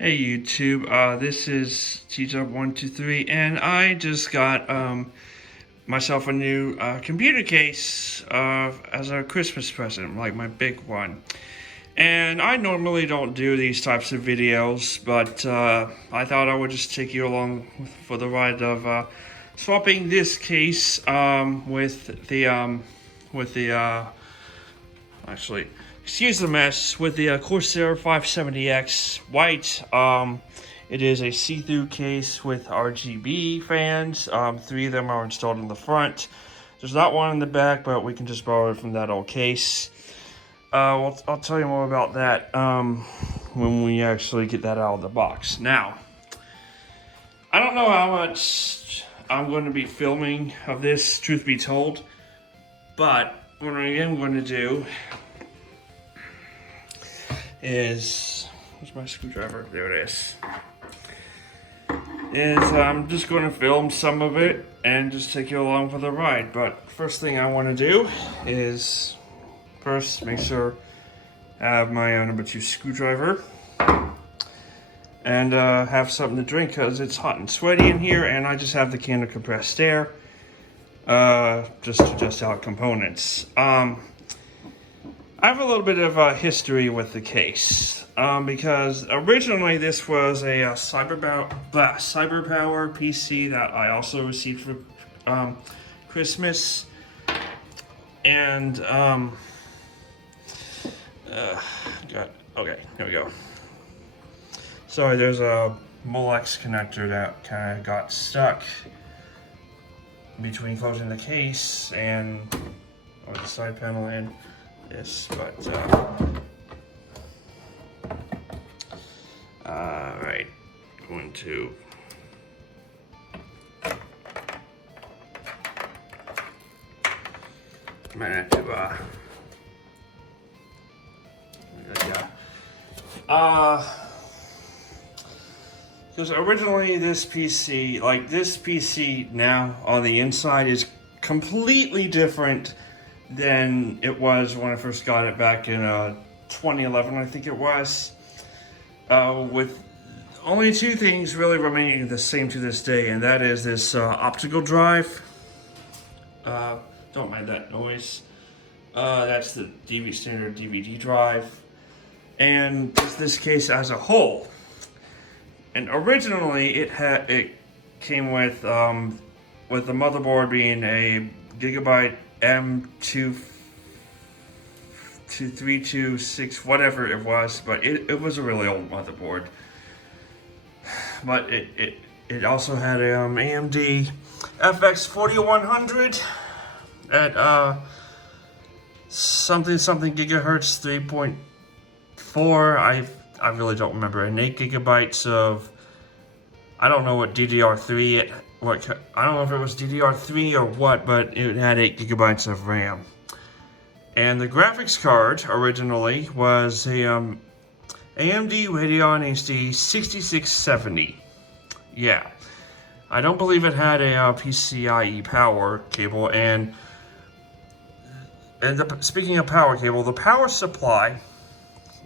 Hey YouTube, this is TJub123, and I just got myself a new computer case as a Christmas present, like my big one. And I normally don't do these types of videos, but I thought I would just take you along for the ride of swapping this case with the actually, excuse the mess, with the Corsair 570X white. It is a see-through case with RGB fans. 3 of them are installed in the front. There's not one in the back, but we can just borrow it from that old case. I'll tell you more about that when we actually get that out of the box. Now, I don't know how much I'm going to be filming of this, truth be told, but what I am going to do is, where's my screwdriver? There it is. I'm just going to film some of it and just take you along for the ride. But first thing I want to do is first make sure I have my number 2 screwdriver and have something to drink because it's hot and sweaty in here, and I just have the can of compressed air just to test out components. I have a little bit of history with the case because originally this was a CyberPower PC that I also received for Christmas, and okay, here we go. Sorry, there's a Molex connector that kind of got stuck between closing the case and the side panel and this, but alright, going to might have to because originally this PC now on the inside is completely different than it was when I first got it back in 2011, I think it was, with only 2 things really remaining the same to this day, and that is this optical drive. Don't mind that noise. That's the standard DVD drive, and this case as a whole. And originally it came with the motherboard being a Gigabyte M2326, whatever it was, but it was a really old motherboard. But it also had a AMD FX 4100 at something gigahertz 3.4. I really don't remember, and 8 gigabytes of, I don't know what DDR3 I don't know if it was DDR3 or what, but it had 8 gigabytes of RAM. And the graphics card originally was a AMD Radeon HD 6670. Yeah, I don't believe it had a PCIe power cable. And speaking of power cable, the power supply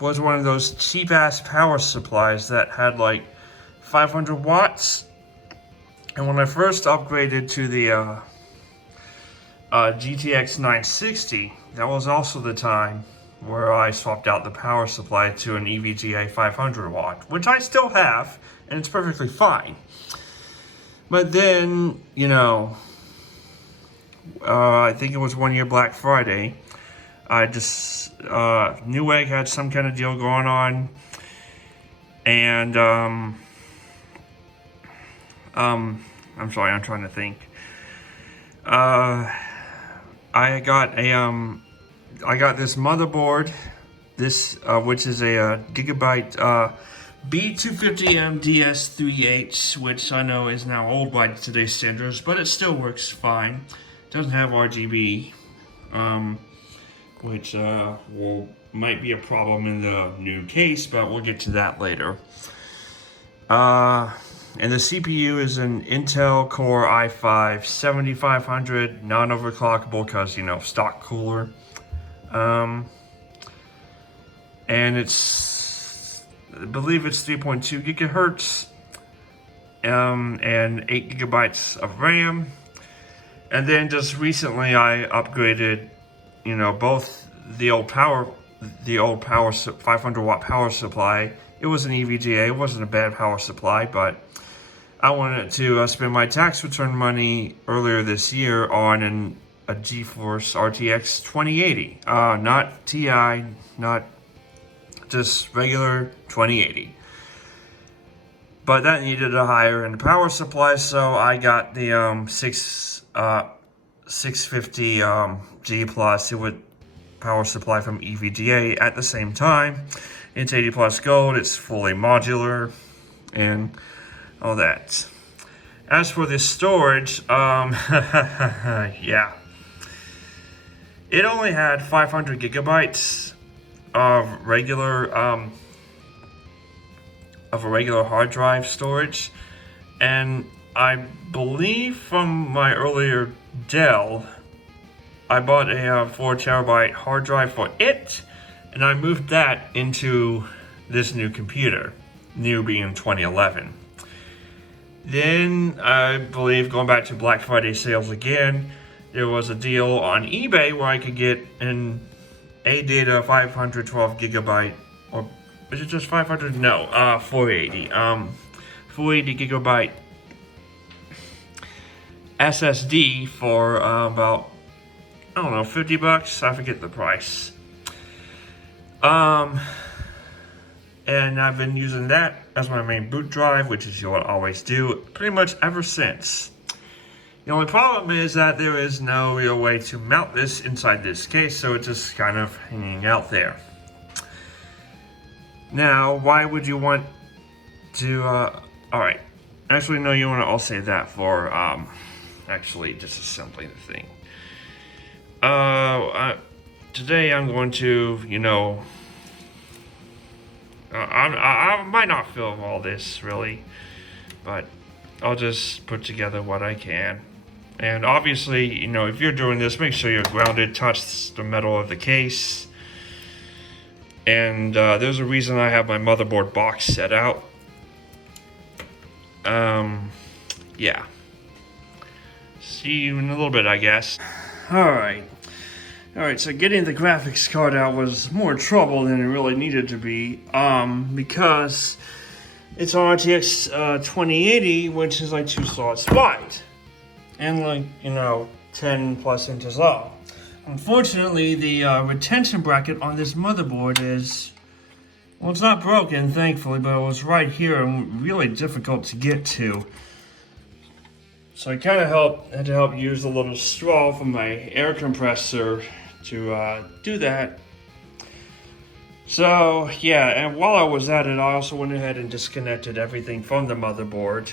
was one of those cheap ass power supplies that had like 500 watts. And when I first upgraded to the GTX 960, that was also the time where I swapped out the power supply to an EVGA 500 watt, which I still have, and it's perfectly fine. But then, you know, I think it was one year Black Friday, I just, Newegg had some kind of deal going on, and I'm sorry, I'm trying to think. I got this motherboard, which is a Gigabyte B250M DS3H, which I know is now old by today's standards, but it still works fine. Doesn't have RGB, which might be a problem in the new case, but we'll get to that later. And the CPU is an Intel Core i5 7500, non-overclockable because, you know, stock cooler. And it's I believe it's 3.2 gigahertz, and 8 gigabytes of RAM. And then just recently I upgraded, both the old 500 watt power supply. It was an EVGA, it wasn't a bad power supply, but I wanted to spend my tax return money earlier this year on a GeForce RTX 2080. Not Ti, not just regular 2080. But that needed a higher end power supply, so I got the 650 G Plus. It would power supply from EVGA at the same time. It's 80 plus gold, it's fully modular, and all that. As for the storage, yeah. It only had 500 gigabytes of a regular hard drive storage, and I believe from my earlier Dell, I bought a 4 terabyte hard drive for it, and I moved that into this new computer, new being 2011. Then I believe, going back to Black Friday sales again, there was a deal on eBay where I could get an ADATA 512 gigabyte, or is it just 500? No, 480. 480 gigabyte SSD for about, I don't know, $50. I forget the price. And I've been using that as my main boot drive, which is what I always do, pretty much ever since. The only problem is that there is no real way to mount this inside this case, so it's just kind of hanging out there. Now, why would you want to, alright. Actually, no, you want to, I'll save that for, actually disassembling the thing. Today I'm going to, I might not film all this, really, but I'll just put together what I can. And obviously, if you're doing this, make sure you're grounded, touch the metal of the case. And there's a reason I have my motherboard box set out. Yeah. See you in a little bit, I guess. Alright, so getting the graphics card out was more trouble than it really needed to be, because it's an RTX 2080, which is like 2 slots wide, and like, 10 plus inches long. Unfortunately, the retention bracket on this motherboard is, well, it's not broken, thankfully, but it was right here and really difficult to get to. So I kind of had to help use a little straw from my air compressor to do that. So yeah, and while I was at it, I also went ahead and disconnected everything from the motherboard,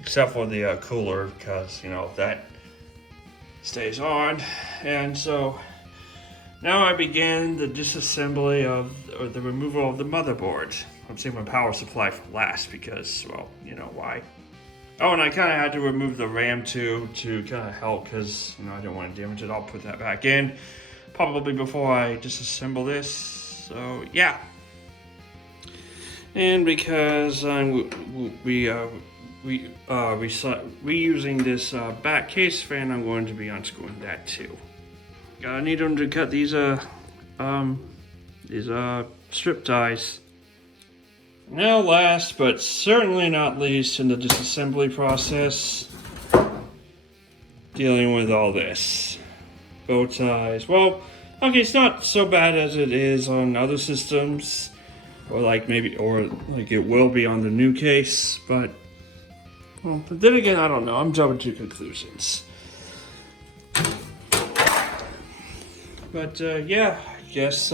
except for the cooler, because that stays on. And so now I began the disassembly or the removal of the motherboard. I'm saving my power supply for last because, well, you know why. Oh, and I kind of had to remove the RAM too to kind of help because, I didn't want to damage it. I'll put that back in probably before I disassemble this. So, yeah. And because I'm reusing this back case fan, I'm going to be unscrewing that too. I need them to cut these strip ties. Now last, but certainly not least in the disassembly process, dealing with all this. Bow ties. Well, okay, it's not so bad as it is on other systems, or like it will be on the new case, but, well, but then again, I don't know. I'm jumping to conclusions. But, yeah, I guess,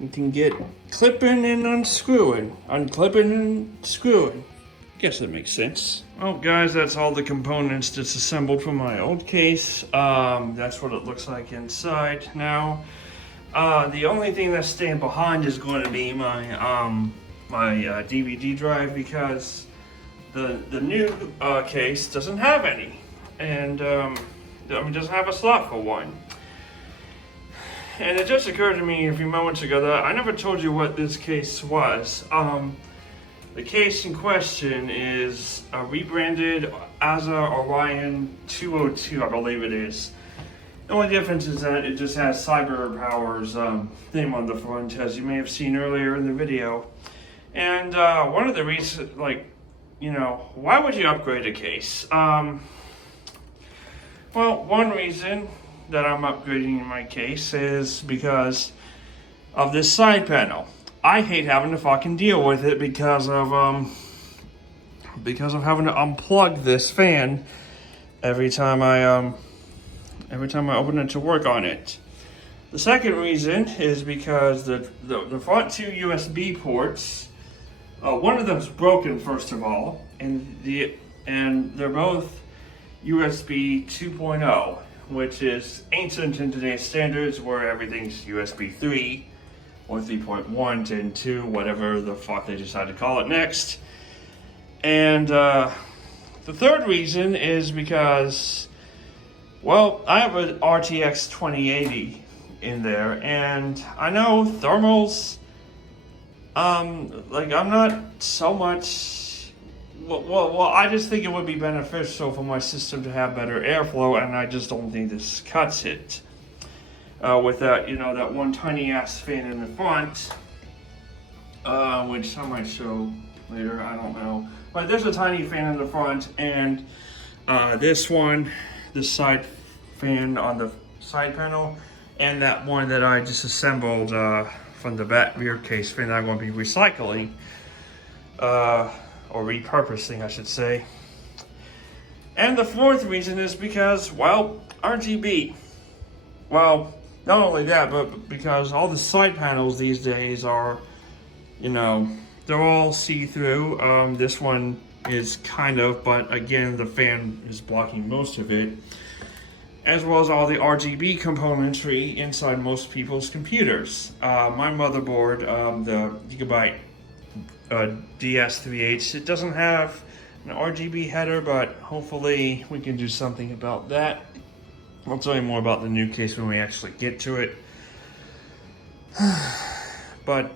you can get clipping and unscrewing, unclipping and screwing. Guess that makes sense. Well, guys, that's all the components disassembled from my old case. That's what it looks like inside now. The only thing that's staying behind is going to be my DVD drive, because the new case doesn't have any, and doesn't have a slot for one. and it just occurred to me a few moments ago that I never told you what this case was. The case in question is a rebranded ASA Orion 202, I believe it is. The only difference is that it just has Cyber Power's name on the front, as you may have seen earlier in the video. And one of the reasons, like, you know, why would you upgrade a case? Well, one reason that I'm upgrading my case is because of this side panel. I hate having to fucking deal with it because of having to unplug this fan every time I open it to work on it. The second reason is because the front two USB ports, one of them's broken first of all, and they're both USB 2.0, which is ancient in today's standards, where everything's USB 3 or 3.1, 10, 2, whatever the fuck they decide to call it next. And the third reason is because, well, I have an RTX 2080 in there, and I know thermals, like, I'm not so much. Well, I just think it would be beneficial for my system to have better airflow, and I just don't think this cuts it. With that, you know, that one tiny ass fan in the front, which I might show later, I don't know. But there's a tiny fan in the front, and this side fan on the side panel, and that one that I just assembled from the back rear case fan that I'm going to be recycling. Or repurposing, I should say. And the fourth reason is because, well, RGB. Well, not only that, but because all the side panels these days are, you know, they're all see-through. This one is kind of, but again, the fan is blocking most of it. As well as all the RGB componentry inside most people's computers. My motherboard, the Gigabyte DS3H. It doesn't have an RGB header, but hopefully we can do something about that. I'll tell you more about the new case when we actually get to it. But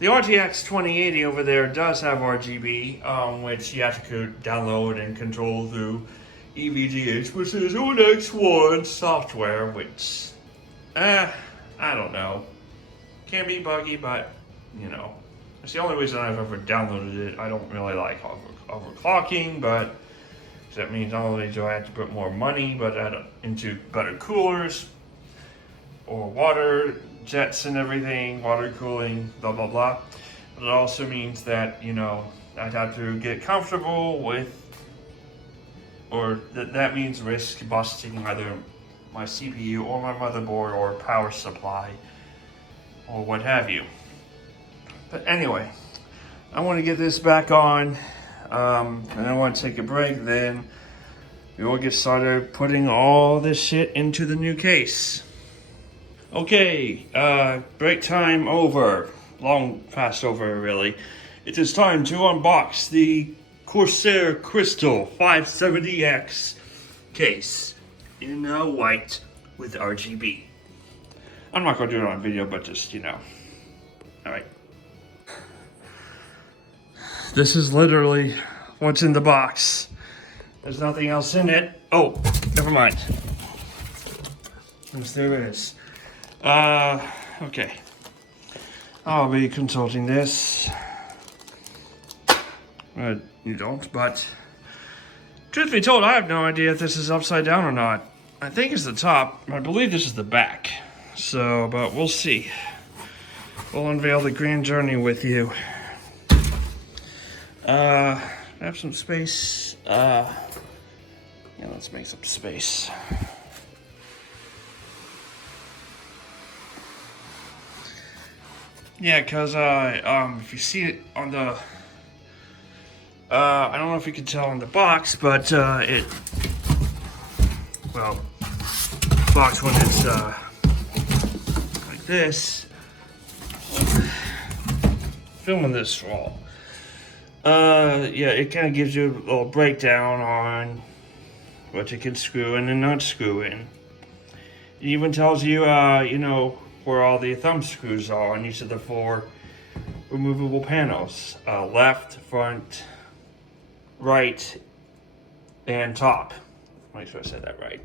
the RTX 2080 over there does have RGB, which you have to download and control through EVGH, which is on X1 software, which, I don't know. Can be buggy, but, you know. It's the only reason I've ever downloaded it. I don't really like overclocking, but that means not only do I have to put more money, but add into better coolers, or water jets and everything, water cooling, blah, blah, blah. But it also means that, you know, I'd have to get comfortable with, or that means risk busting either my CPU or my motherboard or power supply, or what have you. But anyway, I want to get this back on, and I want to take a break, then we will get started putting all this shit into the new case. Okay, break time over. Long past over, really. It is time to unbox the CORSAIR Crystal 570X case in white with RGB. I'm not going to do it on video, but just, you know. Alright. This is literally what's in the box. There's nothing else in it. Oh, never mind. Yes, there it is. Okay. I'll be consulting this. You don't, but truth be told, I have no idea if this is upside down or not. I think it's the top. I believe this is the back. So, but we'll see. We'll unveil the grand journey with you. I have some space. Yeah, let's make some space. Yeah, cause if you see it on the, I don't know if you can tell on the box, but well, box when it's like this. Filming this raw. Yeah, it kind of gives you a little breakdown on what you can screw in and not screw in. It even tells you, you know, where all the thumb screws are on each of the 4 removable panels. Left, front, right, and top. Make sure I said that right.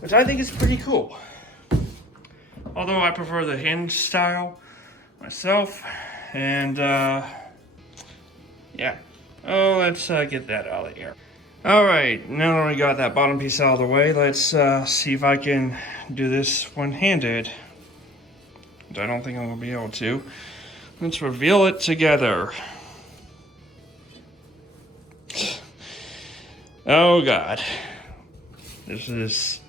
Which I think is pretty cool. Although I prefer the hinge style myself. And, yeah. Oh, let's get that out of here. Alright, now that we got that bottom piece out of the way, let's see if I can do this one-handed. I don't think I'm going to be able to. Let's reveal it together. Oh god. This is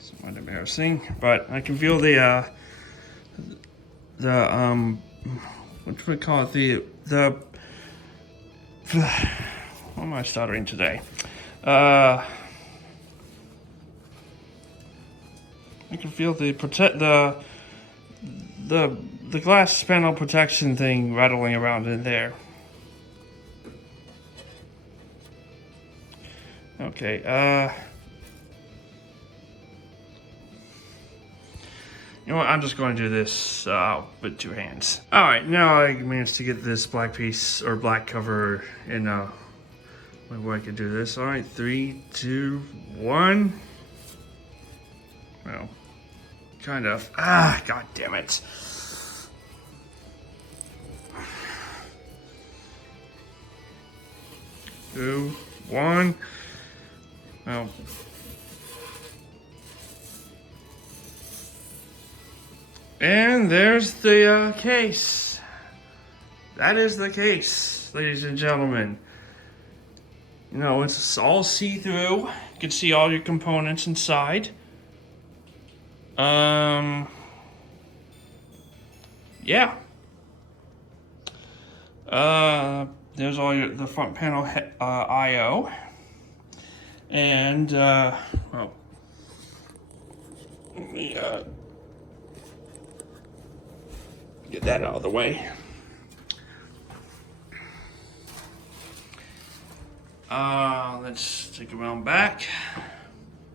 somewhat embarrassing, but I can feel the what do we call it? The what am I stuttering today? I can feel the glass panel protection thing rattling around in there. Okay, you know what, I'm just going to do this with 2 hands. Alright, now I managed to get this black piece, or black cover in where I could do this. Alright, 3, 2, 1. Well, kind of. God damn it. Two, 1. Well. And there's the case. That is the case, ladies and gentlemen. You know, it's all see-through. You can see all your components inside. Yeah. There's all the front panel I/O. And, well, let me, get that out of the way. Let's take it around back.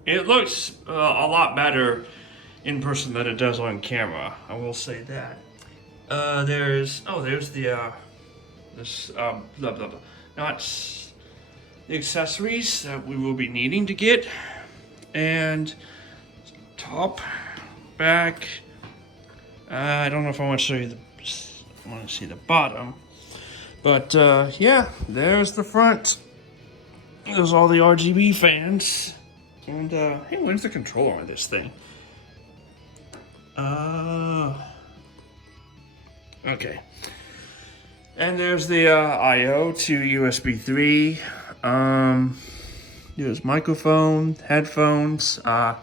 It looks a lot better in person than it does on camera. I will say that. There's the this blah blah blah. Not the accessories that we will be needing to get, and top, back. I don't know if I want to show you I want to see the bottom, but yeah, there's the front. There's all the RGB fans, and hey, where's the controller on this thing? Okay. And there's the I/O to USB 3. There's microphone, headphones. Yeah,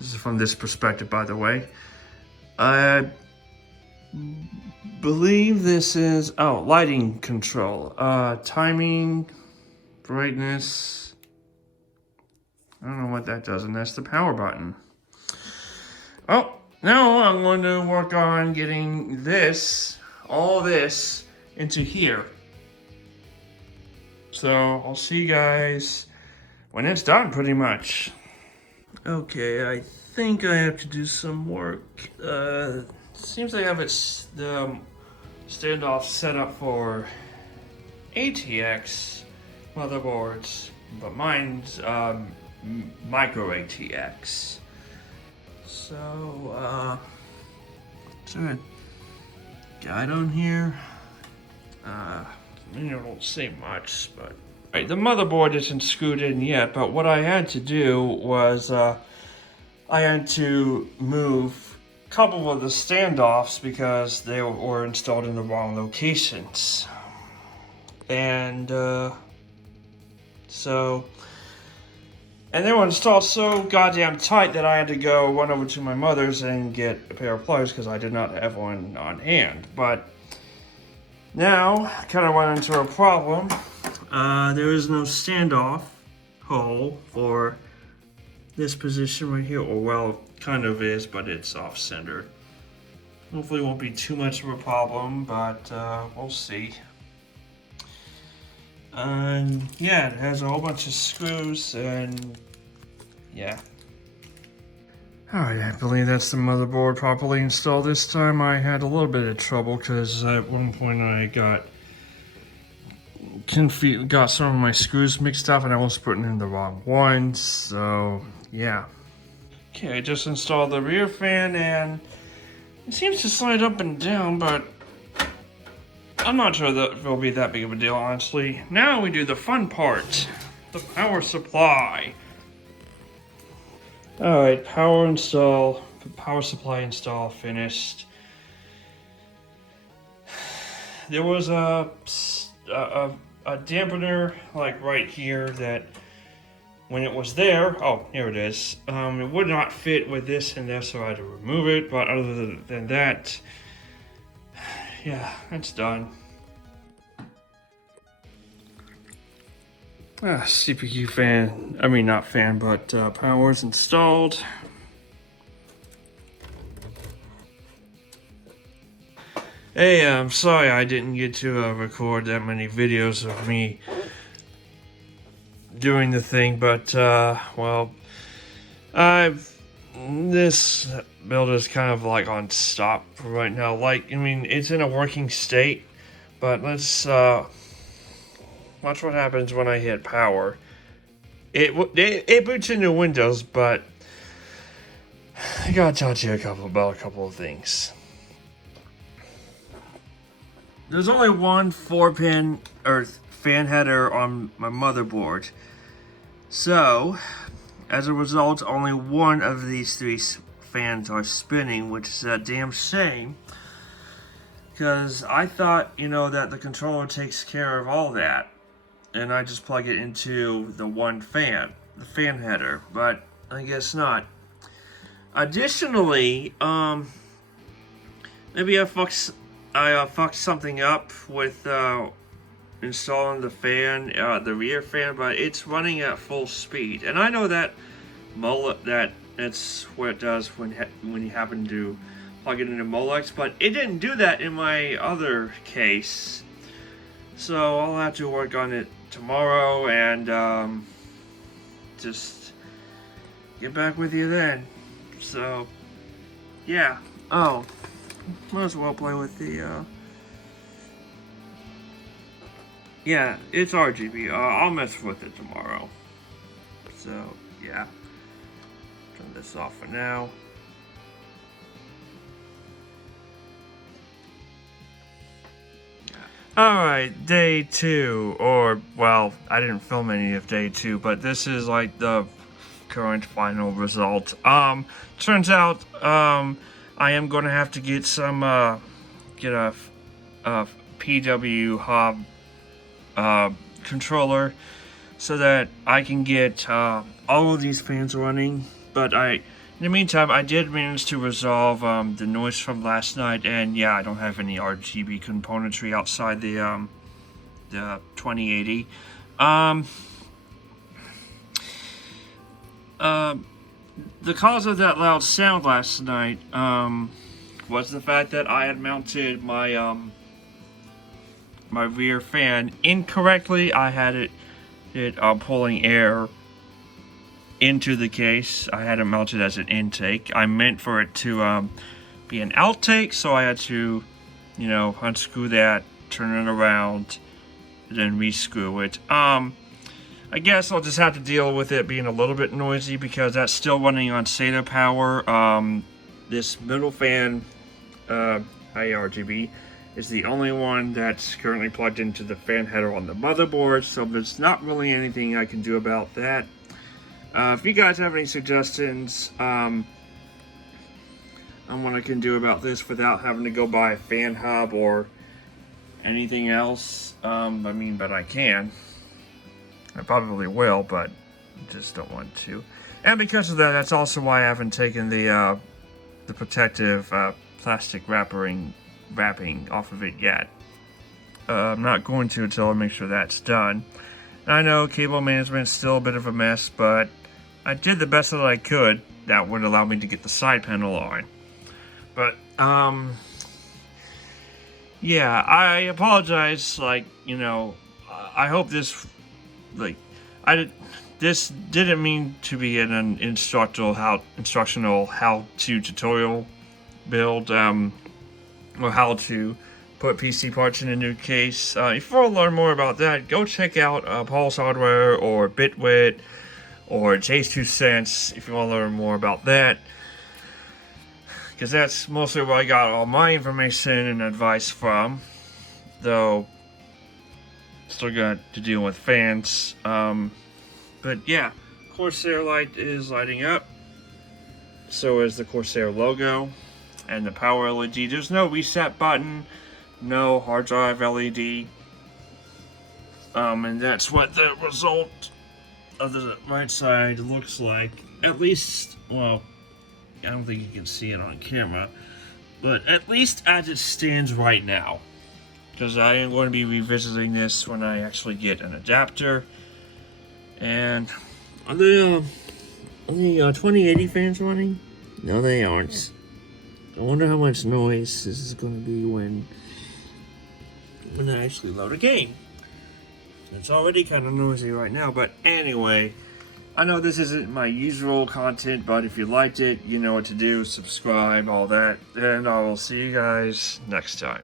this is from this perspective, by the way. I believe this is lighting control, timing, brightness. I don't know what that does, and that's the power button. Well, now I'm going to work on getting all this into here. So I'll see you guys when it's done, pretty much. Okay, I think I have to do some work. Seems like I have the standoff set up for ATX motherboards, but mine's micro ATX. So, is there a guide on here? I don't say much, but right, the motherboard isn't screwed in yet, but what I had to do was I had to move a couple of the standoffs because they were installed in the wrong locations. And and they were installed so goddamn tight that I had to go run over to my mother's and get a pair of pliers because I did not have one on hand. But now, I kind of run into a problem. There is no standoff hole for this position right here. Or, well, kind of is, but it's off-centered. Hopefully it won't be too much of a problem, but we'll see. And yeah, it has a whole bunch of screws, and yeah. Alright, I believe that's the motherboard properly installed this time. I had a little bit of trouble because at one point I got some of my screws mixed up and I was putting in the wrong ones, so yeah. Okay, I just installed the rear fan and it seems to slide up and down, but I'm not sure that it will be that big of a deal, honestly. Now we do the fun part, the power supply. Alright, power supply install finished. There was a dampener like right here that when it was there, oh, here it is, it would not fit with this and this, so I had to remove it, but other than that, yeah, it's done. CPU fan, I mean not fan, but power's installed. Hey, I'm sorry I didn't get to record that many videos of me doing the thing, but well, this build is kind of like on stop for right now. Like, I mean, it's in a working state, but let's watch what happens when I hit power. It boots into Windows, but I gotta talk to you about a couple of things. There's only one 4-pin or fan header on my motherboard, so as a result, only one of these 3 fans are spinning, which is a damn shame. Because I thought, you know, that the controller takes care of all that, and I just plug it into the one fan, the fan header, but I guess not. Additionally, maybe I fucked something up with installing the fan, the rear fan, but it's running at full speed, and I know that that's what it does when you happen to plug it into Molex, but it didn't do that in my other case, so I'll have to work on it tomorrow and just get back with you then. So yeah. Oh, might as well play with the yeah, it's RGB. I'll mess with it tomorrow. So yeah, turn this off for now. Alright, day 2, or, well, I didn't film any of day 2, but this is like the current final result. Turns out, I am going to have to get some, get a PW hub, controller, so that I can get, all of these fans running, but in the meantime, I did manage to resolve the noise from last night, and yeah, I don't have any RGB componentry outside the 2080. The cause of that loud sound last night was the fact that I had mounted my my rear fan incorrectly. I had it pulling air into the case. I had it mounted as an intake. I meant for it to be an outtake, so I had to, you know, unscrew that, turn it around, and then rescrew it. I guess I'll just have to deal with it being a little bit noisy because that's still running on SATA power. This middle fan, RGB, is the only one that's currently plugged into the fan header on the motherboard, so there's not really anything I can do about that. If you guys have any suggestions on what I can do about this without having to go buy a fan hub or anything else, but I can. I probably will, but I just don't want to. And because of that, that's also why I haven't taken the protective plastic wrapping off of it yet. I'm not going to until I make sure that's done. I know cable management's still a bit of a mess, but I did the best that I could that would allow me to get the side panel on. But, yeah, I apologize, like, you know, I hope this, like, This didn't mean to be an instructional how-to tutorial build, or how to put PC parts in a new case. If you want to learn more about that, go check out Paul's Hardware or Bitwit or Jay's 2 Cents if you want to learn more about that. Because that's mostly where I got all my information and advice from. Though, still got to deal with fans. But yeah, Corsair light is lighting up. So is the Corsair logo and the power LED. There's no reset button, no hard drive LED. And that's what the result of the right side looks like. At least, well, I don't think you can see it on camera, but at least as it stands right now. Because I am going to be revisiting this when I actually get an adapter. And are the 2080 fans running? No, they aren't. I wonder how much noise this is going to be when I actually load a game. It's already kind of noisy right now, but anyway, I know this isn't my usual content, but if you liked it, you know what to do. Subscribe, all that, and I will see you guys next time.